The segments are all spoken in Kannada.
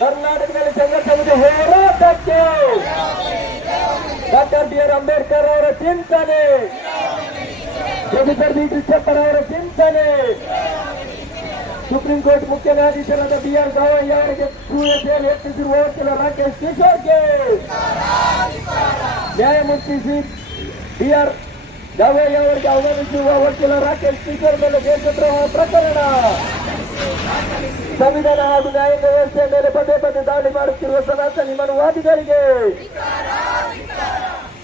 ಕರ್ನಾಟಕದಲ್ಲಿ ಸಂಘಟಿಸಿದ ಹೋರಾಟಕ್ಕೆ. ಡಾಕ್ಟರ್ ಬಿ ಆರ್ ಅಂಬೇಡ್ಕರ್ ಅವರ ಚಿಂತನೆ. ಪ್ರೊಫೆಸರ್ ಬಿ ಅವರ ಚಿಂತನೆ. ಸುಪ್ರೀಂ ಕೋರ್ಟ್ ಮುಖ್ಯ ನ್ಯಾಯಾಧೀಶರಾದ ಬಿ ಆರ್ ಗವಾಯಿ ಅವರಿಗೆ ಸೇವೆ ಹೆಚ್ಚಿಸಿರುವ ವಕೀಲ ರಾಕೇಶ್ ಕಿಶೋರ್ಗೆ. ನ್ಯಾಯಮೂರ್ತಿ ಸಿ ಬಿ ಆರ್ ಗವಾಯಿ ಅವರಿಗೆ ಅವಮಾನಿಸಿರುವ ವಕೀಲ ರಾಕೇಶ್ ಕಿಶೋರ್ ಮೇಲೆ ದೇಶದ್ರೋಹ ಪ್ರಕರಣ. ಸಂವಿಧಾನ ಹಾಗೂ ನ್ಯಾಯಾಂಗ ವ್ಯವಸ್ಥೆಯ ಮೇಲೆ ಪದೇ ಪದೇ ದಾಳಿ ಮಾಡುತ್ತಿರುವ ಸನಾತನಿ ಮನುವಾದಿಗಳಿಗೆ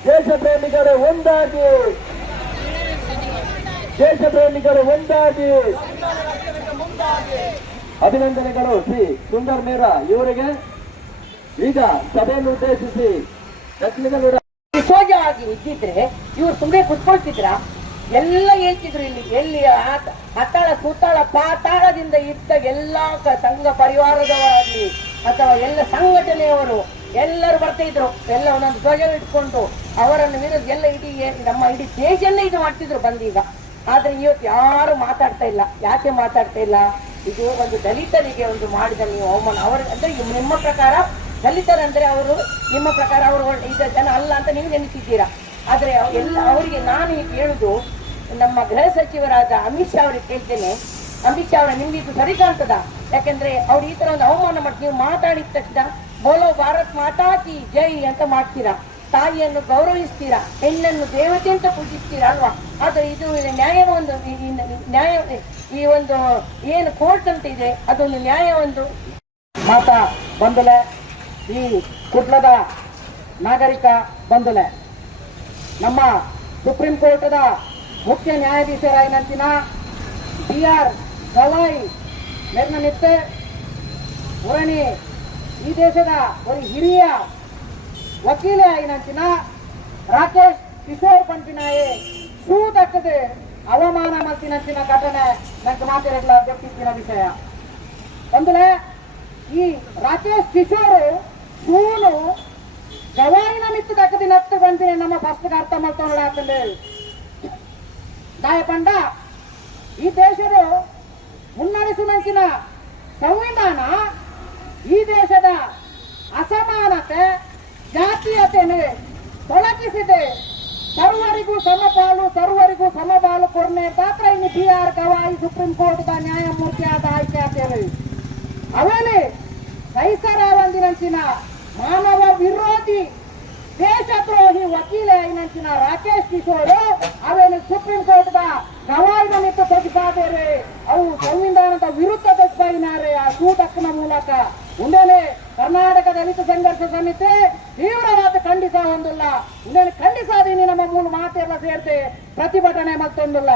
ದೇಶ ಪ್ರೇಮಿಗಳು ಒಂದಾಗಿ, ದೇಶ ಪ್ರೇಮಿಗಳು ಒಂದಾಗಿ. ಅಭಿನಂದನೆಗಳು ಶ್ರೀ ಸುಂದರ್ ಮೇರ ಇವರಿಗೆ. ಈಗ ಸಭೆಯನ್ನು ಉದ್ದೇಶಿಸಿ ಸೋಜವಾಗಿ ಇದ್ದಿದ್ರೆ ಇವ್ರು ಸುಮ್ಮನೆ ಕುತ್ಕೊಳ್ತಿದ್ರ? ಎಲ್ಲ ಹೇಳ್ತಿದ್ರು ಇಲ್ಲಿ. ಎಲ್ಲಿ ಹತ್ತಾಳ ಸುತ್ತಾಳ ಪಾತಾಳದಿಂದ ಇದ್ದ ಎಲ್ಲಾ ಸಂಘ ಪರಿವಾರದವರಾಗ್ಲಿ ಅಥವಾ ಎಲ್ಲ ಸಂಘಟನೆಯವರು ಎಲ್ಲರೂ ಬರ್ತಾ ಇದ್ರು. ಎಲ್ಲ ಒಂದೊಂದು ಧ್ವಜ ಇಟ್ಕೊಂಡು ಅವರನ್ನು ವಿರೋಧ ಎಲ್ಲ ಇಡೀ ನಮ್ಮ ಇಡೀ ದೇಶನ್ನೇ ಇದು ಮಾಡ್ತಿದ್ರು ಬಂದೀಗ. ಆದ್ರೆ ಇವತ್ತು ಯಾರು ಮಾತಾಡ್ತಾ ಇಲ್ಲ. ಯಾಕೆ ಮಾತಾಡ್ತಾ ಇಲ್ಲ? ಇದು ಒಂದು ದಲಿತರಿಗೆ ಒಂದು ಮಾಡಿದ ನೀವು ಅವಮಾನ. ಅವರು, ಅಂದ್ರೆ ನಿಮ್ಮ ಪ್ರಕಾರ ದಲಿತರಂದ್ರೆ ಅವರು ನಿಮ್ಮ ಪ್ರಕಾರ ಅವರು ಇದ್ದ ಜನ ಅಲ್ಲ ಅಂತ ನೀವು ನೆನೆಸಿದ್ದೀರಾ ಆದ್ರೆ ಎಲ್ಲ, ಅವರಿಗೆ ನಾನು ಹೇಳುದು ನಮ್ಮ ಗೃಹ ಸಚಿವರಾದ ಅಮಿತ್ ಶಾ ಅವರಿಗೆ ಕೇಳ್ತೇನೆ. ಅಮಿತ್ ಶಾ ಅವರ, ನಿಮ್ಗೆ ಇದು ಸರಿ ಕಾಣ್ತದ ಯಾಕಂದ್ರೆ ಅವ್ರು ಈ ತರ ಒಂದು ಅವಮಾನ ಮಾಡಿ ನೀವು ಮಾತಾಡಿದ ತಕ್ಷಣ ಬೋಲೋ ಭಾರತ್ ಮಾತಾ ಕಿ ಜೈ ಅಂತ ಮಾಡ್ತೀರಾ? ತಾಯಿಯನ್ನು ಗೌರವಿಸ್ತೀರಾ? ಹೆಣ್ಣನ್ನು ದೇವತೆ ಅಂತ ಪೂಜಿಸ್ತೀರಾ ಅಲ್ವಾ? ಆದ್ರೆ ಇದು ನ್ಯಾಯ ಒಂದು ನ್ಯಾಯ, ಈ ಒಂದು ಏನು ಕೋರ್ಟ್ ಅಂತ ಇದೆ, ಅದೊಂದು ನ್ಯಾಯ ಒಂದು. ಮಾತಾ ಬಂದಲೆ, ಈ ಕುಟ್ಲದ ನಾಗರಿಕ ಬಂದಲೆ. ನಮ್ಮ ಸುಪ್ರೀಂ ಕೋರ್ಟದ ಮುಖ್ಯ ನ್ಯಾಯಾಧೀಶರಾಯಿನಂತಿನ ಬಿ ಆರ್ ಗಲಾಯಿ ನಿರ್ಮನಿತ್ತೆ ಉರಣಿ ಈ ದೇಶದ ಒಂದು ಹಿರಿಯ ವಕೀಲೆ ಆಯಿನಂಚಿನ ರಾಕೇಶ್ ಕಿಶೋರ್ ಪಂಪಿನಾಯಿ ಸೂ ತಕ್ಕದೆ ಅವಮಾನ ಮಲ್ತಿನಂಚಿನ ಘಟನೆ ನಂಗೆ ಮಾತಾಡಲ್ಲ ಗೊತ್ತಿತ್ತಿನ ವಿಷಯ. ಅಂದ್ರೆ ಈ ರಾಕೇಶ್ ಕಿಶೋರ್ ಸೂನು ಗವಾಯಿನ ಮಿತ್ತು ದಕ್ಕದಿ ಹತ್ತು ಬಂದಿನಿ ನಮ್ಮ ಬಸ್ಗೆ ಅರ್ಥ ಮಾಡ್ಕೊಂಡು ಹಾಕಂಡೆ ದಾಯ ಪಂಡ ಈ ದೇಶದ ಮುನ್ನಡೆಸುವಂತಿನ ಸಂವಿಧಾನ ಈ ದೇಶದ ಅಸಮಾನತೆ, ಜಾತೀಯತೆಯನ್ನು ತೊಲಗಿಸಿದೆ. ಸರ್ವರಿಗೂ ಸಮಪಾಲು ಸರ್ವರಿಗೂ ಸಮಪಾಲು ಕೊರನೆ ದಾತ್ರ ಇನ್ನು B R Gavai Supreme Court ನ್ಯಾಯಮೂರ್ತಿ ಆದ ಆಯ್ಕೆ ಆತೇವೆ ಅವನೇ ಸೈಸರ ಒಂದಿನಂಚಿನ ಮಾನವ ವಿರೋಧಿ ದೇಶದ್ರೋಹಿ ವಕೀಲ ಏನಂತಿನ ರಾಕೇಶ್ ಕಿಶೋರ್ ಅವೇನು ಸುಪ್ರೀಂ ಕೋರ್ಟ್ ಗವಾಯಿನ ನಿಂತು ಅವು ಸಂವಿಧಾನದ ವಿರುದ್ಧ ತೆಗೆದಿನಾರೆ ಆ ಸೂತಕ್ಕನ ಮೂಲಕ ಮುಂದೇನೆ ಕರ್ನಾಟಕ ದಲಿತ ಸಂಘರ್ಷ ಸಮಿತಿ, ತೀವ್ರವಾದ ಖಂಡಿಸ ಹೊಂದಿಲ್ಲ ಮುಂದೇನೆ ಖಂಡಿಸಾದೀನಿ ನಮ್ಮ ಮೂಲ ಮಾತೆಲ್ಲ ಸೇರ್ತೆ, ಪ್ರತಿಭಟನೆ ಮತ್ತೊಂದಿಲ್ಲ.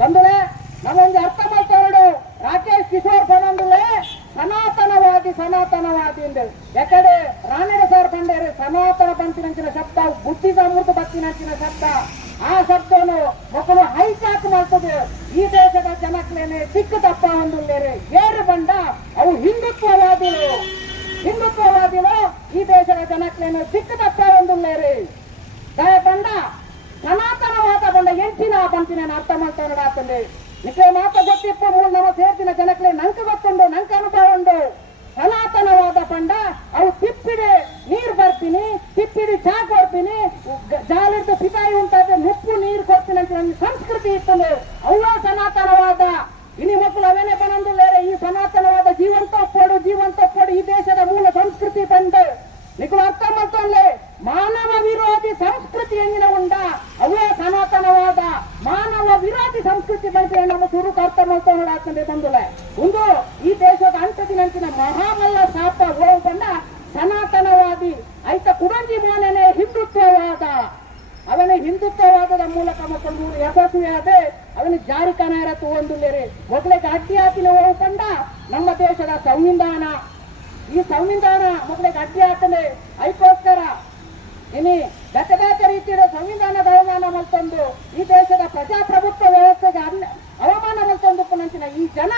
ಬಂದುಳೆ ನಮ್ಮೊಂದು ಅರ್ಥ ಮಾಡ್ತಾರಡು ರಾಕೇಶ್ ಕಿಶೋರ್ ಬಂದುಳೆ ಸನಾತನವಾದಿ ಸನಾತನವಾದಿ ಯಾಕಡೆ ರಾಣಿರ ಸರ್ ಬಂದರೆ ಸನಾತನ ಪಂಚಿನಂಚಿನ ಶಬ್ದ, ಬುದ್ಧಿ ಸಮೃದ್ಧ ಪಂಚಿನಂಚಿನ ಶಬ್ದ. ಆ ಶಬ್ದವನ್ನು ಮಕ್ಕಳು ಹೈಜಾಕ್ ಮಾಡ್ತದೆ. ಈ ದೇಶದ ಜನಕ್ಕೇನೆ ದಿಕ್ಕು ತಪ್ಪ ಒಂದು ಏರು ಬಂಡ ಅವು ಹಿಂದುತ್ವವಾದಿಗಳು. ಹಿಂದುತ್ವವಾದಿಗಳು ಈ ದೇಶದ ಜನಕ್ಕೇನೆ ದಿಕ್ಕು ತಪ್ಪ ಒಂದು ಬಂಡ ಸನಾತನವಾದ ಬಂಡ ಎಂಚಿನ ಪಂಚಿನ ಅರ್ಥ ಮಾಡ್ತಾನೆ ನಿಕ್ಕೆ ಮಾತ ಗೊತ್ತಿಪ್ಪ ಮೂಲ ನಮ್ಮ ಸೇರ್ತಿನ ಜನಕ್ಲೆ ನಂಕ ಗೊತ್ತುಂಡು ನಂಕ ಅನುಭವ ಉಂಡು ಸನಾತನವಾದ ಪಂಡ, ಅವು ತಿಪ್ಪಿಡಿ ನೀರು ಬರ್ತೀನಿ ತಿಪ್ಪಿಡಿ ಚಾ ಕೊಡ್ತೀನಿ ಜಾಲಿದ್ದು ಪಿತಾಯಿ ಉಂಟಾದ್ರೆ ನುಪ್ಪು ನೀರು ಕೊಡ್ತೀನಿ ಅಂತ ನನ್ನ ಸಂಸ್ಕೃತಿ ಇತ್ತು ಅವ ಸನಾತನವಾದ. ಇನಿ ಮಕ್ಕಳು ಅವೇನೆ ಬಂದಿಲ್ಲೇರೆ ಈ ಸನಾತನವಾದ ಜೀವಂತ ಕೊಡು ಜೀವಂತ ಕೊಡು ಈ ದೇಶದ ಮೂಲ ಸಂಸ್ಕೃತಿ ಬಂದು ನಿಖಲು ಅರ್ಥ ಮಾಡ್ತಾನೆ ಮಾನವ ವಿರೋಧಿ ಸಂಸ್ಕೃತಿ ಎಂದಿನ ಉಂಡ? ಅವೇ ಸನಾತನವಾದ. ಮಾನವ ವಿರೋಧಿ ಸಂಸ್ಕೃತಿ ಬಗ್ಗೆ ನಮ್ಮ ಶುರು ಅರ್ಥ ಮಾಡ್ಕೊಂಡು ಹಾಕೊಂಡೆ ಬಂದುಲೆ. ಒಂದು, ಈ ದೇಶದ ಅಂಟದಿನಂಚಿನ ಮಹಾಮಲ್ಲ ಶಾಪ ಹೋಗ್ಬಂಡ ಸನಾತನವಾದಿ ಐತ ಕುಡಂಜಿ ಮಾನನೆ ಹಿಂದುತ್ವವಾದ, ಅವನ ಹಿಂದುತ್ವವಾದದ ಮೂಲಕ ಮಕ್ಕಳು ಮೂರು ಯಶಸ್ವಿಯಾದ ಅವನ ಜಾರಿ ಇರತ್ತು ಒಂದು ಬೇರೆ ಮೊದಲಿಗೆ ಅಡ್ಡಿ ಹಾಕಿನ ನಮ್ಮ ದೇಶದ ಸಂವಿಧಾನ. ಈ ಸಂವಿಧಾನ ಮಕ್ಕಳಿಗೆ ಅಡ್ಡಿ ಹಾಕದೆ ಅದಕ್ಕೋಸ್ಕರ ಇನಿ ಗತಗಾತ ರೀತಿಯ ಸಂವಿಧಾನದ ಅವಮಾನ ಮಲ್ತಂದು ಈ ದೇಶದ ಪ್ರಜಾಪ್ರಭುತ್ವ ವ್ಯವಸ್ಥೆಗೆ ಅವಮಾನ ಮಲ್ತಂದು ಈ ಜನ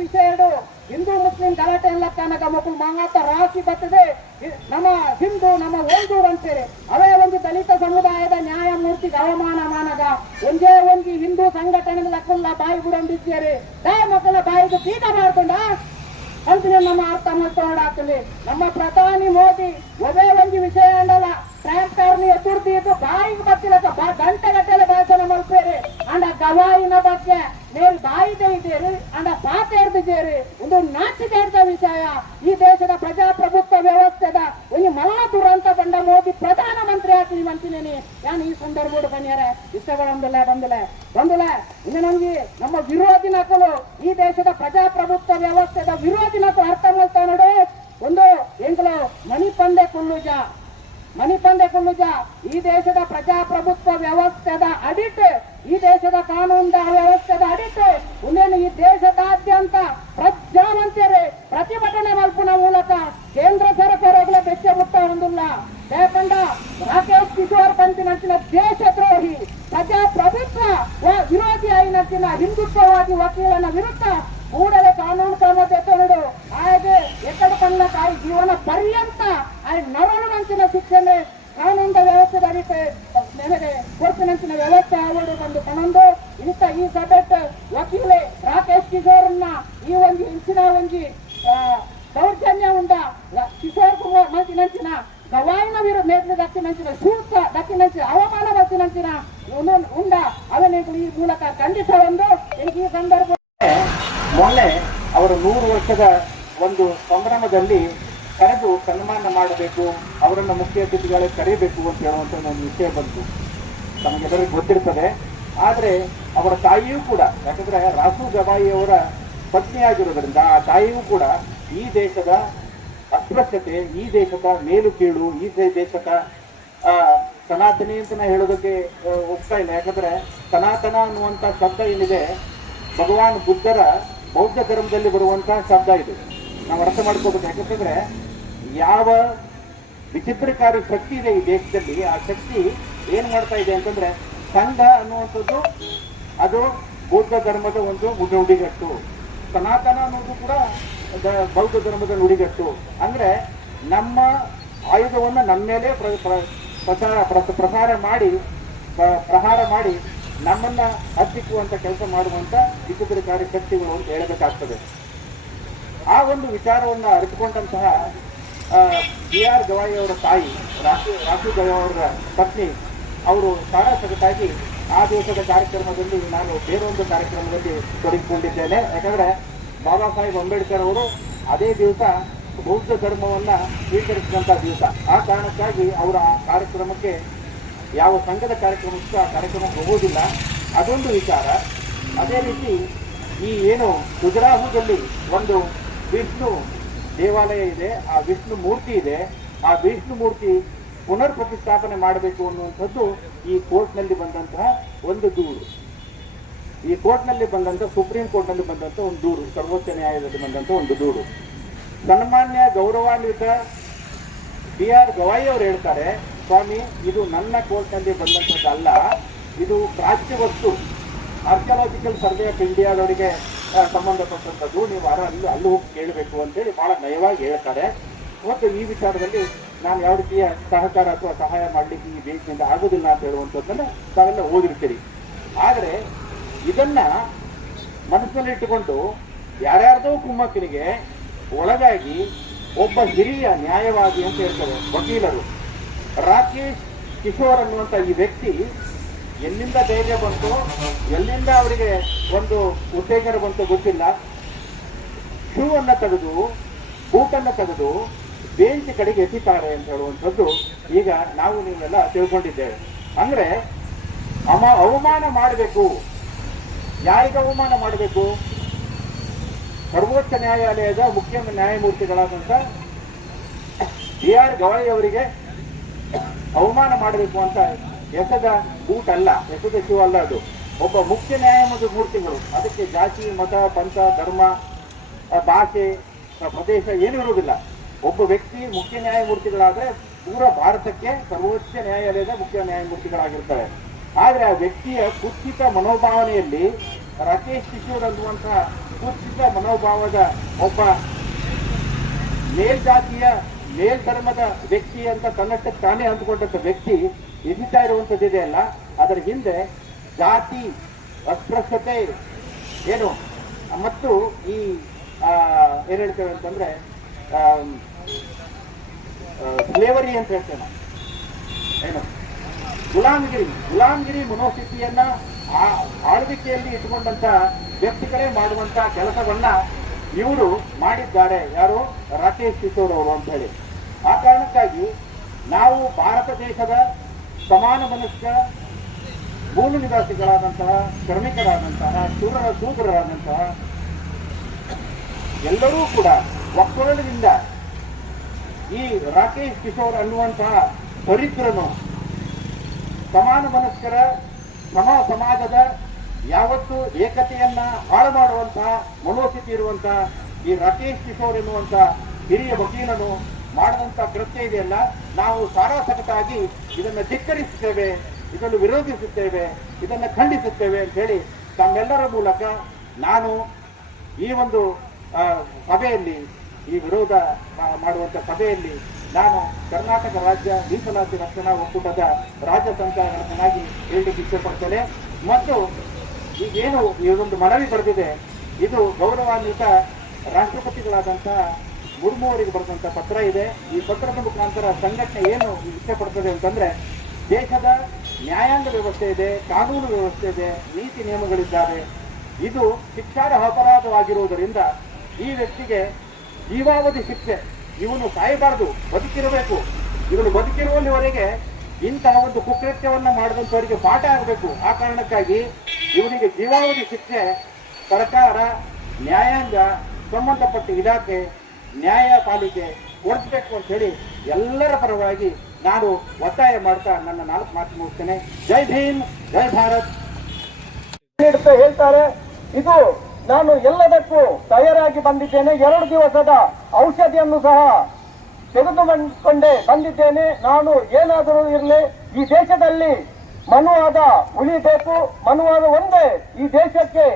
ವಿಷಯ ಎರಡು. ಹಿಂದೂ, ಮುಸ್ಲಿಂ, ಗಲಾಟೆ ಎಲ್ಲ ತನಕ ಮಕ್ಕಳು ಮಾತ ರಾಶಿ ಬರ್ತದೆ ಇ- ನಮ್ಮ ಹಿಂದೂ, ನಮ್ಮ ಒಂದು ಅಂತೇಳಿ ಅವೇ ಒಂದು ದಲಿತ ಸಮುದಾಯದ ನ್ಯಾಯಮೂರ್ತಿಗೆ ಅವಮಾನ ಮಾನಗ ಒಂದೇ ಒಂದು ಹಿಂದೂ ಸಂಘಟನೆ ಲಕ್ಕಲ್ಲ ಬಾಯಿ ಬಿಡೊಂಡಿದ್ದೀರಿ ದಯ ಮಕ್ಕಳ ಬಾಯಿಗೆ ಪೀಠ ಮಾಡ್ಕೊಂಡ? ಅಂತ ನಮ್ಮ ಅರ್ಥ ಮಾಡ್ಕೊಂಡಾಗ್ತದೆ ನಮ್ಮ ಪ್ರಧಾನಿ ಮೋದಿ ಒದೇ ಒಂದು ವಿಷಯ ಅಂಡಲ್ಲ ಟ್ರ್ಯಾಕ್ಟರ್ನಿ ಎದುರ್ದಿ ಇದು ಬಾಯಿಗೆ ಬರ್ತಿಲ್ಲ ಗಂಟೆ ಗಟ್ಟಲೆ ಭಾಷಣ ಮಾಡ್ತೀರಿ. ಅಂಡ ಗವಾಯಿನ ಬಗ್ಗೆ ನೀವು ಬಾಯಿದೆ ಇದ್ದೀರಿ. ಅಂಡ ಪಾತ ಹಿಡ್ದಿದ್ದೀರಿ. ಒಂದು ನಾಚಿಕೆ ಹಿಡ್ದ ವಿಷಯ. ಈ ದೇಶದ ಪ್ರಜಾಪ್ರಭುತ್ವ ವ್ಯವಸ್ಥೆದ ಒಂದು ಮಲ್ಲ ದುರಂತ ಬಂಡ ಮೋದಿ ಪ್ರಧಾನಮಂತ್ರಿ ಆಗ್ತೀನಿ ಅಂತೀನಿ ನಾನು. ಈ ಸಂದರ್ಭ ಬನ್ನಿಯಾರೆ? ಇಷ್ಟಗಳೊಂದಿಲ್ಲ, ಬಂದಿಲ್ಲ ಬಂದಿಲ್ಲ ಬಂದಿಲ್ಲ ಇನ್ನು ನಮ್ಗೆ ನಮ್ಮ ವಿರೋಧಿ ನಕಲು ಈ ದೇಶದ ಪ್ರಜಾಪ್ರಭುತ್ವ ವ್ಯವಸ್ಥೆದ ವಿರೋಧಿ ನಕಲು ಅರ್ಥ ಮಾಡ್ತಾ ನೋಡು ಒಂದು ಎಂಕಲು ಮಣಿ ಪಂದೆ ಕುಲ್ಲುಜ ಮಣಿ ಪಂದೆ ಕುಲ್ಲುಜ ಈ ದೇಶದ ಪ್ರಜಾಪ್ರಭುತ್ವ ವ್ಯವಸ್ಥೆದ ಅಡಿಟ್ ಈ ದೇಶದ ಕಾನೂನಿನ ವ್ಯವಸ್ಥೆದ ಅಡಿಟ್ ಒಂದೇನು ಈ ದೇಶದಾದ್ಯಂತ ಪ್ರಜಾವಂತರೇ ಪ್ರತಿಭಟನೆ ಮಲ್ಪುನ ಮೂಲಕ ಕೇಂದ್ರ ಸರ್ಕಾರಗಳೇ ಬೆಚ್ಚ ಮುಟ್ಟ ಹೊಂದಿಲ್ಲ ಯಾಕಂಡ ರಾಕೇಶ್ ಕಿಶೋರ್ ಪಂಚಿನಂಚಿನ ದೇಶದ್ರೋಹಿ, ಪ್ರಜಾಪ್ರಭುತ್ವ ವ- ವಿರೋಧಿ ಆಯ್ನಂಚಿನ ಹಿಂದುತ್ವವಾದಿ ವಕೀಲನ ವಿರುದ್ಧ ಕೂಡಲೇ ಕಾನೂನು ಕ್ರಮ ತೆಗೆದು ಹಾಗೆ ಎಕ್ಕಡ ಕಣ್ಣ ತಾಯಿ ಜೀವನ ಪರ್ಯಂತ ಆಯ್ ನರಳುವಂಚಿನ ಶಿಕ್ಷಣೆ ಕಾನೂನಿನ ವ್ಯವಸ್ಥೆ ಅಡಿಕೆ ನನಗೆ ಕೊರ್ಪಿನಂಚಿನ ವ್ಯವಸ್ಥೆ ಆಗೋದು ಒಂದು ಕಣಂದು ಇಂಥ ಈ ಸಬ್ಜೆಕ್ಟ್ ವಕೀಲೆ ರಾಕೇಶ್ ಕಿಶೋರ್ನ ಈ ಒಂದು ಇಂಚಿನ ಒಂಜಿ ಆ, ದೌರ್ಜನ್ಯ ಉಂಡ. ರ- ಕಿಶೋರ್ ಕುಮಾರ್ ಮಂಚಿನಂಚಿನ ಗವಾಯಿನ ವಿರುದ್ಧ ನಂಚಿನ ಶೂಕ ದಕ್ಕಿನಂಚಿನ ಅವಮಾನ ದಕ್ಕಿನಂಚಿನ ನಂಚಿನ ಉಂಡ. ಅವನಿಗೆ ಈ ಮೂಲಕ ಖಂಡಿತ ಒಂದು. ಈ ಸಂದರ್ಭ ಮೊನ್ನೆ ಅವರ ನೂರು ವರ್ಷದ ಒಂದು ಸಂಭ್ರಮದಲ್ಲಿ ಕರೆದು ಸನ್ಮಾನ ಮಾಡಬೇಕು ಅವರನ್ನು ಮುಖ್ಯ ಅತಿಥಿಗಳೇ ಕರೀಬೇಕು ಅಂತ ಹೇಳುವಂತ ಒಂದು ವಿಷಯ ಬಂತು. ತಮಗೆಲ್ಲರಿಗೂ ಗೊತ್ತಿರ್ತದೆ. ಆದರೆ ಅವರ ತಾಯಿಯೂ ಕೂಡ ಯಾಕಂದ್ರೆ ರಾಸು ಗವಾಯಿ ಅವರ ಪತ್ನಿಯಾಗಿರೋದ್ರಿಂದ ಆ ತಾಯಿಯೂ ಕೂಡ ಈ ದೇಶದ ಅಸ್ಪೃಶ್ಯತೆ, ಈ ದೇಶದ ಮೇಲು ಕೀಳು ಈ ದೇಶದ ಸನಾತನಿ ಅಂತ ನಾ ಹೇಳೋದಕ್ಕೆ ಹೋಗ್ತಾ ಇಲ್ಲ. ಯಾಕಂದ್ರೆ ಸನಾತನ ಅನ್ನುವಂತ ಶಬ್ದ ಏನಿದೆ, ಭಗವಾನ್ ಬುದ್ಧರ ಬೌದ್ಧ ಧರ್ಮದಲ್ಲಿ ಬರುವಂತಹ ಶಬ್ದ ಇದು. ನಾವು ಅರ್ಥ ಮಾಡ್ಕೋಬೇಕು. ಯಾಕಂತಂದ್ರೆ ಯಾವ ವಿಚಿತ್ರಕಾರಿ ಶಕ್ತಿ ಇದೆ ಈ ದೇಶದಲ್ಲಿ, ಆ ಶಕ್ತಿ ಏನ್ ಮಾಡ್ತಾ ಇದೆ ಅಂತಂದ್ರೆ ಸಂಘ ಅನ್ನುವಂಥದ್ದು, ಅದು ಬೌದ್ಧ ಧರ್ಮದ ಒಂದು ನುಡಿಗಟ್ಟು ಸನಾತನ ಅನ್ನೋದು ಕೂಡ ಬೌದ್ಧ ಧರ್ಮದ ನುಡಿಗಟ್ಟು. ಅಂದ್ರೆ ನಮ್ಮ ಆಯುಧವನ್ನ ನಮ್ಮ ಮೇಲೆ ಪ್ರ- ಪ್ರ- ಪ್ರಚಾರ ಪ್ರ- ಪ್ರಸಾರ ಮಾಡಿ ಪ್ರ- ಪ್ರಹಾರ ಮಾಡಿ ನಮ್ಮನ್ನ ಹತ್ತಿಕ್ಕುವಂತ ಕೆಲಸ ಮಾಡುವಂತ ವಿಚಿತ್ರಕಾರಿ ಶಕ್ತಿಗಳು ಅಂತ ಹೇಳಬೇಕಾಗ್ತದೆ. ಆ ಒಂದು ವಿಚಾರವನ್ನ ಅರಿತುಕೊಂಡಂತಹ ಬಿ ಆರ್ ಗವಾಯಿ ಅವರ ತಾಯಿ ರಾಸು ರಾಸು ಗವಾಯಿ ಅವರ ಪತ್ನಿ, ಅವರು ಸಾರಾ ಸಗಟಾಗಿ ಆ ದಿವಸದ ಕಾರ್ಯಕ್ರಮದಲ್ಲಿ ನಾನು ಬೇರೊಂದು ಕಾರ್ಯಕ್ರಮದಲ್ಲಿ ತೊಡಗಿಕೊಂಡಿದ್ದೇನೆ. ಯಾಕಂದ್ರೆ ಬಾಬಾ ಸಾಹೇಬ್ ಅಂಬೇಡ್ಕರ್ ಅವರು ಅದೇ ದಿವಸ ಬೌದ್ಧ ಧರ್ಮವನ್ನ ಸ್ವೀಕರಿಸಿದಂತಹ ದಿವಸ. ಆ ಕಾರಣಕ್ಕಾಗಿ ಅವರ ಕಾರ್ಯಕ್ರಮಕ್ಕೆ ಯಾವ ಸಂಘದ ಕಾರ್ಯಕ್ರಮಕ್ಕೂ ಆ ಕಾರ್ಯಕ್ರಮಕ್ಕೆ ಹೋಗೋದಿಲ್ಲ ಅದೊಂದು ವಿಚಾರ. ಅದೇ ರೀತಿ ಈ ಏನು ಗುಜರಾಹುದಲ್ಲಿ ಒಂದು ವಿಷ್ಣು ದೇವಾಲಯ ಇದೆ. ಆ ವಿಷ್ಣು ಮೂರ್ತಿ ಇದೆ. ಆ ವಿಷ್ಣು ಮೂರ್ತಿ ಪುನರ್ ಪ್ರತಿಷ್ಠಾಪನೆ ಮಾಡಬೇಕು ಅನ್ನುವಂಥದ್ದು ಈ ಕೋರ್ಟ್ನಲ್ಲಿ ಬಂದಂತಹ ಒಂದು ದೂರು. ಈ ಕೋರ್ಟ್ನಲ್ಲಿ ಬಂದಂತ ಸುಪ್ರೀಂ ಕೋರ್ಟ್ನಲ್ಲಿ ಬಂದಂತ ಒಂದು ದೂರು, ಸರ್ವೋಚ್ಚ ನ್ಯಾಯಾಲಯದಲ್ಲಿ ಬಂದಂತ ಒಂದು ದೂರು. ಸನ್ಮಾನ್ಯ, ಗೌರವಾನ್ವಿತ ಬಿ ಆರ್ ಗವಾಯಿ ಅವರು ಹೇಳ್ತಾರೆ, ಸ್ವಾಮಿ, ಇದು ನನ್ನ ಕೋರ್ಟ್ನಲ್ಲಿ ಬಂದಂಥದ್ದಲ್ಲ, ಇದು ಪ್ರಾಚ್ಯ ವಸ್ತು. ಆರ್ಕಿಯಾಲಜಿಕಲ್ ಸರ್ವೆ ಆಫ್ ಇಂಡಿಯಾದವರಿಗೆ ಸಂಬಂಧಪಟ್ಟಂಥದ್ದು ನೀವು ಅಲ್ಲಿ ಅಲ್ಲಿ ಹೋಗಿ ಕೇಳಬೇಕು ಅಂತೇಳಿ ಬಹಳ ನಯವಾಗಿ ಹೇಳ್ತಾರೆ. ಮತ್ತು ಈ ವಿಚಾರದಲ್ಲಿ ನಾನು ಯಾವ ರೀತಿಯ ಸಹಕಾರ ಅಥವಾ ಸಹಾಯ ಮಾಡಲಿಕ್ಕೆ ಈ ದೇಶದಿಂದ ಆಗೋದಿಲ್ಲ ಅಂತ ಹೇಳುವಂಥದ್ದನ್ನ ತಾವೆಲ್ಲ ಓದಿರ್ತೀರಿ. ಆದರೆ ಇದನ್ನ ಮನಸ್ಸಿನಲ್ಲಿಟ್ಟುಕೊಂಡು ಯಾರ್ಯಾರ್ದೋ ಕುಮ್ಮಕ್ಕನಿಗೆ ಒಳಗಾಗಿ ಒಬ್ಬ ಹಿರಿಯ ನ್ಯಾಯವಾದಿ ಅಂತ ಹೇಳ್ತಾರೆ ವಕೀಲರು. ರಾಕೇಶ್ ಕಿಶೋರ್ ಅನ್ನುವಂಥ ಈ ವ್ಯಕ್ತಿ ಎಲ್ಲಿಂದ ಧೈರ್ಯ ಬಂತು, ಎಲ್ಲಿಂದ ಅವರಿಗೆ ಒಂದು ಉತ್ತೇಜನ ಬಂತು ಗೊತ್ತಿಲ್ಲ. ಶೂ ಅನ್ನ ತೆಗೆದು, ಬೂಟನ್ನು ತೆಗೆದು ಬೇಂಚ್ ಕಡೆಗೆ ಎತ್ತಿದ್ದಾರೆ ಅಂತ ಹೇಳುವಂಥದ್ದು ಈಗ ನಾವು ನೀವೆಲ್ಲ ತಿಳ್ಕೊಂಡಿದ್ದೇವೆ. ಅಂದ್ರೆ ಅಮ ಅವಮಾನ ಮಾಡಬೇಕು. ಯಾರಿಗೆ ಅವಮಾನ ಮಾಡಬೇಕು? ಸರ್ವೋಚ್ಚ ನ್ಯಾಯಾಲಯದ ಮುಖ್ಯ ನ್ಯಾಯಮೂರ್ತಿಗಳಾದಂಥ ಬಿ ಆರ್ ಗವಾಯಿ ಅವರಿಗೆ ಅವಮಾನ ಮಾಡಬೇಕು ಅಂತ ಎಸದ ಬೂಟ್ ಅಲ್ಲ, ಎಸದ ಶೂ ಅಲ್ಲ ಅದು. ಒಬ್ಬ ಮುಖ್ಯ ನ್ಯಾಯಮೂರ್ತಿ ಮೂರ್ತಿಗಳು, ಅದಕ್ಕೆ ಜಾತಿ, ಮತ, ಪಂಥ, ಧರ್ಮ, ಭಾಷೆ, ಪ್ರದೇಶ ಏನೂ ಇರುವುದಿಲ್ಲ ಒಬ್ಬ ವ್ಯಕ್ತಿ ಮುಖ್ಯ ನ್ಯಾಯಮೂರ್ತಿಗಳಾದ್ರೆ ಪೂರ ಭಾರತಕ್ಕೆ ಸರ್ವೋಚ್ಚ ನ್ಯಾಯಾಲಯದ ಮುಖ್ಯ ನ್ಯಾಯಮೂರ್ತಿಗಳಾಗಿರ್ತಾರೆ. ಆದ್ರೆ ಆ ವ್ಯಕ್ತಿಯ ಕುತ್ಸಿತ ಮನೋಭಾವನೆಯಲ್ಲಿ ರಾಕೇಶ್ ಕಿಶೋರ್ ಅನ್ನುವಂತಹ ಕುತ್ಸಿತ ಮನೋಭಾವದ ಒಬ್ಬ ಮೇಲ್ಜಾತಿಯ ಮೇಲ್ಧರ್ಮದ ವ್ಯಕ್ತಿ ಅಂತ ತನ್ನಷ್ಟಕ್ಕೆ ತಾನೇ ಅಂದುಕೊಂಡಂತ ವ್ಯಕ್ತಿ ಎದಿತಾ ಇರುವಂತದ್ದಿದೆ ಅಲ್ಲ. ಅದರ ಹಿಂದೆ ಜಾತಿ, ಅಸ್ಪೃಶ್ಯತೆ, ಏನು? ಮತ್ತು ಈ ಏನ್ ಹೇಳ್ತೇವೆ ಅಂತಂದ್ರೆ ಸ್ಲೇವರಿ ಅಂತ ಹೇಳ್ತೇನೆ. ಏನು? ಗುಲಾಮಗಿರಿ ಗುಲಾಮಗಿರಿ ಮನೋಸ್ಥಿತಿಯನ್ನ ಆ- ಆಳ್ವಿಕೆಯಲ್ಲಿ ಇಟ್ಟುಕೊಂಡಂತ ವ್ಯಕ್ತಿಗಳೇ ಮಾಡುವಂತ ಕೆಲಸವನ್ನ ಇವರು ಮಾಡಿದ್ದಾರೆ. ಯಾರು? ರಾಕೇಶ್ ಕಿಶೋರ್ ಅವರು ಅಂತ ಹೇಳಿ. ಆ ಕಾರಣಕ್ಕಾಗಿ ನಾವು ಭಾರತ ದೇಶದ ಸಮಾನ ಮನುಷ್ಯ ಮೂಲ ನಿವಾಸಿಗಳಾದಂತಹ, ಶ್ರಮಿಕರಾದಂತಹ, ಶೂರರ ಶೂದ್ರರಾದಂತಹ ಎಲ್ಲರೂ ಕೂಡ ಒಕ್ಕಲಿನಿಂದ ಈ ರಾಕೇಶ್ ಕಿಶೋರ್ ಅನ್ನುವಂತಹ ದರಿದ್ರನು ಸಮಾನ ಮನಸ್ಕರ ಸಮ ಸಮಾಜದ ಯಾವತ್ತು ಏಕತೆಯನ್ನ ಹಾಳು ಮಾಡುವಂತಹ ಮನೋಸ್ಥಿತಿ ಇರುವಂತಹ ಈ ರಾಕೇಶ್ ಕಿಶೋರ್ ಎನ್ನುವಂತ ಹಿರಿಯ ವಕೀಲನು ಮಾಡಿದಂತ ಕೃತ್ಯ ಇದೆಯಲ್ಲ, ನಾವು ಸಾರಾಸಕಟಾಗಿ ಇದನ್ನು ಧಿಕ್ಕರಿಸುತ್ತೇವೆ, ಇದನ್ನು ವಿರೋಧಿಸುತ್ತೇವೆ, ಇದನ್ನು ಖಂಡಿಸುತ್ತೇವೆ ಅಂತ ಹೇಳಿ ತಮ್ಮೆಲ್ಲರ ಮೂಲಕ ನಾನು ಈ ಒಂದು ಸಭೆಯಲ್ಲಿ ಈ ವಿರೋಧ ಮಾಡುವಂಥ ಸಭೆಯಲ್ಲಿ ನಾನು ಕರ್ನಾಟಕ ರಾಜ್ಯ ಮೀಸಲಾತಿ ರಕ್ಷಣಾ ಒಕ್ಕೂಟದ ರಾಜ್ಯ ಸಂಚಾಲಕನಾಗಿ ಹೇಳಲಿಕ್ಕೆ ಇಷ್ಟಪಡ್ತೇನೆ ಮತ್ತು ಈಗೇನು ಇದೊಂದು ಮನವಿ ಬರೆದಿದೆ, ಇದು ಗೌರವಾನ್ವಿತ ರಾಷ್ಟ್ರಪತಿಗಳಾದಂತಹ ಮುರ್ಮು ಅವರಿಗೆ ಪತ್ರ ಇದೆ. ಈ ಪತ್ರದ ಮುಖಾಂತರ ಸಂಘಟನೆ ಏನು ಇಷ್ಟಪಡ್ತದೆ ಅಂತಂದ್ರೆ, ದೇಶದ ನ್ಯಾಯಾಂಗ ವ್ಯವಸ್ಥೆ ಇದೆ, ಕಾನೂನು ವ್ಯವಸ್ಥೆ ಇದೆ, ನೀತಿ ನಿಯಮಗಳಿದ್ದಾವೆ. ಇದು ಶಿಕ್ಷಾರ್ಹ ಅಪರಾಧವಾಗಿರುವುದರಿಂದ ಈ ವ್ಯಕ್ತಿಗೆ ಜೀವಾವಧಿ ಶಿಕ್ಷೆ. ಇವನು ಸಾಯಬಾರದು, ಬದುಕಿರಬೇಕು. ಇವನು ಬದುಕಿರುವಲ್ಲಿವರೆಗೆ ಇಂತಹ ಒಂದು ಕುಕೃತ್ಯವನ್ನ ಮಾಡಿದಂಥವರಿಗೆ ಪಾಠ ಆಗಬೇಕು. ಆ ಕಾರಣಕ್ಕಾಗಿ ಇವನಿಗೆ ಜೀವಾವಧಿ ಶಿಕ್ಷೆ, ಸರ್ಕಾರ, ನ್ಯಾಯಾಂಗ, ಸಂಬಂಧಪಟ್ಟ ಇಲಾಖೆ ನ್ಯಾಯಪಾಲಿಕೆ ಕೊಡಿಸ್ಬೇಕು ಅಂತ ಹೇಳಿ ಎಲ್ಲರ ಪರವಾಗಿ ನಾನು ಒತ್ತಾಯ ಮಾಡ್ತಾ ನನ್ನ ನಾಲ್ಕು ಮಾತು ಮುಗಿಸ್ತೇನೆ. ಜೈ ಭೀಮ್, ಜೈ ಭಾರತ್. ಹೇಳ್ತಾರೆ, ಇದು ನಾನು ಎಲ್ಲದಕ್ಕೂ ತಯಾರಾಗಿ ಬಂದಿದ್ದೇನೆ. ಎರಡು ದಿವಸದ ಔಷಧಿಯನ್ನು ಸಹ ತೆಗೆದುಕೊಂಡೇ ಬಂದಿದ್ದೇನೆ. ನಾನು ಏನಾದರೂ ಇರಲಿ, ಈ ದೇಶದಲ್ಲಿ ಮನುವಾದ ಉಳಿಬೇಕು ಮನುವಾದ ಒಂದೇ ಈ ದೇಶಕ್ಕೆ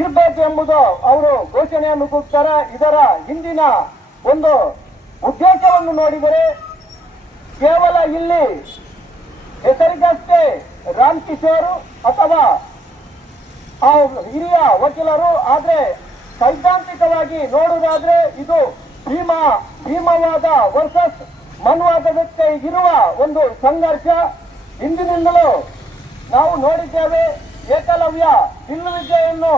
ಇರಬೇಕು ಎಂಬುದು ಅವರು ಘೋಷಣೆಯನ್ನು ಕೊಡ್ತಾರೆ ಇದರ ಹಿಂದಿನ ಒಂದು ಉದ್ದೇಶವನ್ನು ನೋಡಿದರೆ ಕೇವಲ ಇಲ್ಲಿ ಹೆಸರಿಗಷ್ಟೇ ರಾಮ್ ಕಿಶೋರ್ ಅಥವಾ ಆ ಹಿರಿಯ ವಕೀಲರು ಆದ್ರೆ ಸೈದ್ಧಾಂತಿಕವಾಗಿ ನೋಡುವುದಾದ್ರೆ ಇದು ಭೀಮ, ಭೀಮವಾದ ವರ್ಸಸ್ ಮನ್ವಾದಕ್ಕೆ ಇರುವ ಒಂದು ಸಂಘರ್ಷ. ಹಿಂದಿನಿಂದಲೂ ನಾವು ನೋಡಿದ್ದೇವೆ ಏಕಲವ್ಯ ಬಿಲ್ಲು ವಿದ್ಯೆಯನ್ನು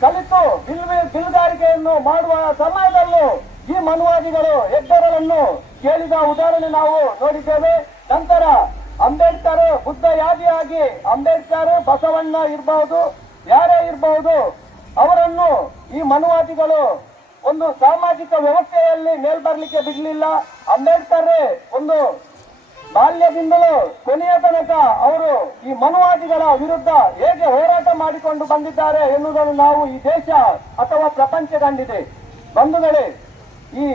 ಕಲಿತು ಬಿಲ್ವಿ, ಬಿಲ್ಗಾರಿಕೆಯನ್ನು ಮಾಡುವ ಸಮಯದಲ್ಲೂ ಈ ಮನುವಾದಿಗಳು ಹೆಗ್ಗರವನ್ನು ಕೇಳಿದ ಉದಾಹರಣೆ ನಾವು ನೋಡಿದ್ದೇವೆ. ನಂತರ ಅಂಬೇಡ್ಕರ್ ಬುದ್ಧ ಯಾದಿಯಾಗಿ ಅಂಬೇಡ್ಕರ್ ಬಸವಣ್ಣ ಇರಬಹುದು ಯಾರೇ ಇರಬಹುದು ಅವರನ್ನು ಈ ಮನುವಾದಿಗಳು ಒಂದು ಸಾಮಾಜಿಕ ವ್ಯವಸ್ಥೆಯಲ್ಲಿ ಮೇಲ್ಬರ್ಲಿಕ್ಕೆ ಬಿಡಲಿಲ್ಲ. ಅಂಬೇಡ್ಕರ್, ಒಂದು ಬಾಲ್ಯದಿಂದಲೂ ಕೊನೆಯ ತನಕ ಅವರು ಈ ಮನುವಾದಿಗಳ ವಿರುದ್ಧ ಹೇಗೆ ಹೋರಾಟ ಮಾಡಿಕೊಂಡು ಬಂದಿದ್ದಾರೆ ಎನ್ನುವುದನ್ನು ನಾವು ಈ ದೇಶ ಅಥವಾ ಪ್ರಪಂಚ ಕಂಡಿದೆ ಬಂಧುಗಳೇ, ಈ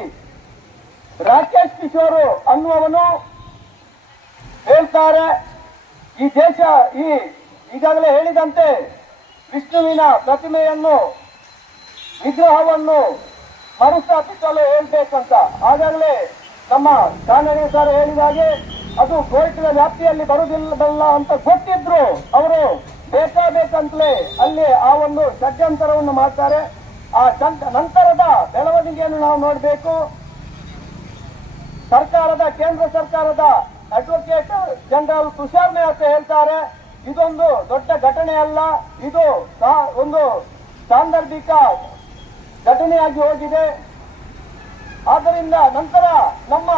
ರಾಕೇಶ್ ಕಿಶೋರ್ ಅನ್ನುವವನು ಹೇಳ್ತಾರೆ, ಈ ದೇಶ ಈ ಈಗಾಗಲೇ ಹೇಳಿದಂತೆ ವಿಷ್ಣುವಿನ ಪ್ರತಿಮೆಯನ್ನು, ವಿಗ್ರಹವನ್ನು ಮರುಸ್ಥಾಪಿಸಲು ಹೇಳ್ಬೇಕಂತ. ಆಗಲೇ ನಮ್ಮ ಕಾನೂನು ಸರ್ ಹೇಳಿದ ಹಾಗೆ ಅದು ಕೋರ್ಟಿನ ವ್ಯಾಪ್ತಿಯಲ್ಲಿ ಬರುವುದಿಲ್ಲ ಅಂತ ಗೊತ್ತಿದ್ರು ಅವರು ಬೇಕಾಬೇಕಂತಲೇ ಅಲ್ಲಿ ಆ ಒಂದು ಷಡ್ಯಂತರವನ್ನು ಮಾಡ್ತಾರೆ. ಆ ನಂತರದ ಬೆಳವಣಿಗೆಯನ್ನು ನಾವು ನೋಡಬೇಕು. ಸರ್ಕಾರದ, ಕೇಂದ್ರ ಸರ್ಕಾರದ ಅಡ್ವೊಕೇಟ್ ಜನರಲ್ ತುಷಾರ್ ಮೆಹ್ತಾ ಹೇಳ್ತಾರೆ. ಇದೊಂದು ದೊಡ್ಡ ಘಟನೆ ಅಲ್ಲ, ಇದು ಒಂದು ಸಾಂದರ್ಭಿಕ ಘಟನೆಯಾಗಿ ಹೋಗಿದೆ. ಆದ್ದರಿಂದ ನಂತರ ನಮ್ಮ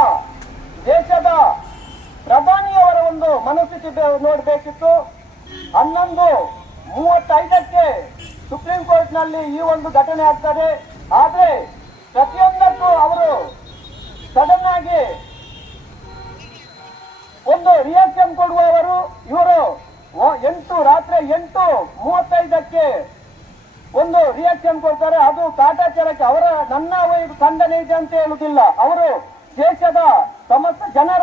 ದೇಶದ ಪ್ರಧಾನಿಯವರ ಒಂದು ಮನಸ್ಥಿತಿ ನೋಡಬೇಕಿತ್ತು. ಹನ್ನೊಂದು ಮೂವತ್ತೈದಕ್ಕೆ ಸುಪ್ರೀಂ ಕೋರ್ಟ್ನಲ್ಲಿ ಈ ಒಂದು ಘಟನೆ ಆಗ್ತದೆ. ಆದರೆ ಪ್ರತಿಯೊಂದಕ್ಕೂ ಅವರು ಸಡನ್ ಒಂದು ರಿಯಾಕ್ಷನ್ ಕೊಡುವವರು ಇವರು. ಎಂಟು, ರಾತ್ರಿ ಎಂಟು, ಮೂವತ್ತೈದಕ್ಕೆ ಒಂದು ರಿಯಾಕ್ಷನ್ ಕೊಡ್ತಾರೆ. ಅದು ಕಾಟಾಚಾರಕ್ಕೆ ಅವರ ನನ್ನ ಖಂಡನೆ ಇದೆ ಅಂತ ಹೇಳುವುದಿಲ್ಲ. ಅವರು ದೇಶದ ಸಮಸ್ತ ಜನರ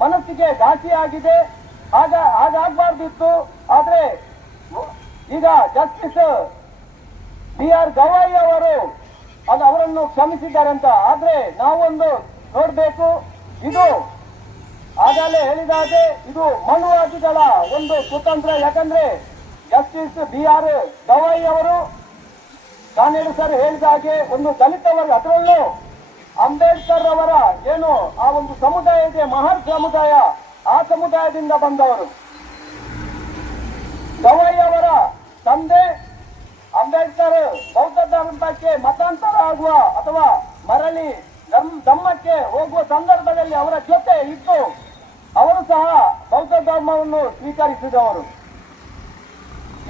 ಮನಸ್ಸಿಗೆ ಘಾಸಿ ಆಗಿದೆ. ಆಗ ಹಾಗಾಗಬಾರ್ದಿತ್ತು ಆದ್ರೆ, ಈಗ ಜಸ್ಟಿಸ್ ಬಿ ಆರ್ ಗವಾಯಿ ಅವರು ಅದು ಅವರನ್ನು ಕ್ಷಮಿಸಿದ್ದಾರೆ ಅಂತ. ಆದ್ರೆ ನಾವೊಂದು ನೋಡ್ಬೇಕು. ಇದು ಆಗಲೇ ಹೇಳಿದ ಹಾಗೆ ಇದು ಮನುವಾದಿಗಳ ಒಂದು ಸ್ವತಂತ್ರ, ಯಾಕಂದ್ರೆ ಜಸ್ಟಿಸ್ ಬಿ ಆರ್ ಗವಾಯಿ ಅವರು ಕಾನೇಡು ಸರ್ ಹೇಳಿದ ಹಾಗೆ ಒಂದು ದಲಿತ ವರ್ಗ ಅದರಲ್ಲೂ ಅಂಬೇಡ್ಕರ್ ಅವರ ಏನು ಆ ಒಂದು ಸಮುದಾಯ ಇದೆ ಮಹರ್ ಸಮುದಾಯ, ಆ ಸಮುದಾಯದಿಂದ ಬಂದವರು. ಗವಾಯಿ ಅವರ ತಂದೆ ಅಂಬೇಡ್ಕರ್ ಬೌದ್ಧ ಧರ್ಮಕ್ಕೆ ಮತಾಂತರ ಆಗುವ ಅಥವಾ ಮರಳಿ ಧರ್ಮಕ್ಕೆ ಹೋಗುವ ಸಂದರ್ಭದಲ್ಲಿ ಅವರ ಜೊತೆ ಅವರು ಸಹ ಬೌದ್ಧ ಧರ್ಮವನ್ನು ಸ್ವೀಕರಿಸಿದವರು.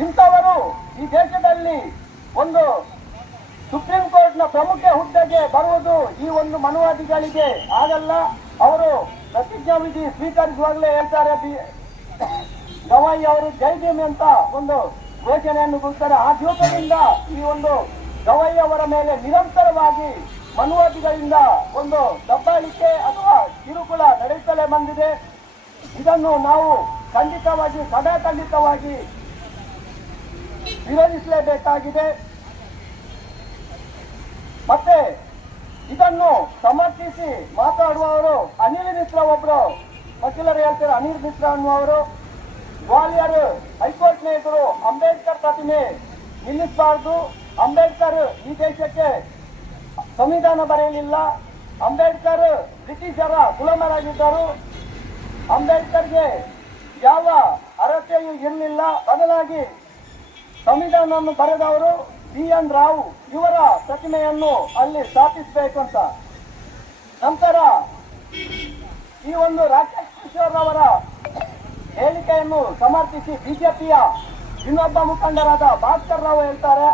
ಇಂಥವರು ಈ ದೇಶದಲ್ಲಿ ಒಂದು ಸುಪ್ರೀಂ ಕೋರ್ಟ್ನ ಪ್ರಮುಖ ಹುದ್ದೆಗೆ ಬರುವುದು ಈ ಒಂದು ಮನುವಾದಿಗಳಿಗೆ ಆಗಲ್ಲ. ಅವರು ಪ್ರತಿಜ್ಞಾ ವಿಧಿ ಸ್ವೀಕರಿಸುವಾಗಲೇ ಹೇಳ್ತಾರೆ ಗವಾಯಿ ಅವರು ಜೈ ಅಂತ ಒಂದು ಘೋಷಣೆಯನ್ನು ಕೊಡ್ತಾರೆ. ಆ ದಿವಸದಿಂದ ಈ ಒಂದು ಗವಾಯಿ ಅವರ ಮೇಲೆ ನಿರಂತರವಾಗಿ ಮನುವಾದಿಗಳಿಂದ ಒಂದು ದಬ್ಬಾಳಿಕೆ ಅಥವಾ ಕಿರುಕುಳ ನಡೆಯುತ್ತಲೇ ಬಂದಿದೆ. ಇದನ್ನು ನಾವು ಖಂಡಿತವಾಗಿ ಸದಾ ಖಂಡಿತವಾಗಿ ವಿರೋಧಿಸಲೇಬೇಕಾಗಿದೆ ಮತ್ತೆ ಇದನ್ನು ಸಮರ್ಥಿಸಿ ಮಾತಾಡುವವರು ಅನಿಲ್ ಮಿಶ್ರಾ ಒಬ್ರು. ವಕೀಲರು ಹೇಳ್ತಾರೆ ಅನಿಲ್ ಮಿಶ್ರಾ ಅನ್ನುವರು ಗ್ವಾಲಿಯರ್, ಹೈಕೋರ್ಟ್ ಎದುರು ಅಂಬೇಡ್ಕರ್ ಪ್ರತಿಮೆ ನಿಲ್ಲಿಸಬಾರದು. ಅಂಬೇಡ್ಕರ್ ಈ ದೇಶಕ್ಕೆ ಸಂವಿಧಾನ ಬರೆಯಲಿಲ್ಲ. ಅಂಬೇಡ್ಕರ್ ಬ್ರಿಟಿಷರ ಗುಲಾಮರಾಗಿದ್ದರು. ಅಂಬೇಡ್ಕರ್ಗೆ ಯಾವ ಅರ್ಹತೆಯೂ ಇರಲಿಲ್ಲ. ಬದಲಾಗಿ ಸಂವಿಧಾನವನ್ನು ಬರೆದವರು ಬಿ ಎನ್ ರಾವ್ ಇವರ ಪ್ರತಿಮೆಯನ್ನು ಅಲ್ಲಿ ಸ್ಥಾಪಿಸಬೇಕು ಅಂತ ನಂತರ ಈ ಒಂದು ರಾಕೇಶ್ ಕಿಶೋರ್ ಅವರ ಹೇಳಿಕೆಯನ್ನು ಸಮರ್ಥಿಸಿ ಬಿಜೆಪಿಯ ಇನ್ನೊಬ್ಬ ಮುಖಂಡರಾದ ಭಾಸ್ಕರ್ ರಾವ್ ಹೇಳ್ತಾರೆ.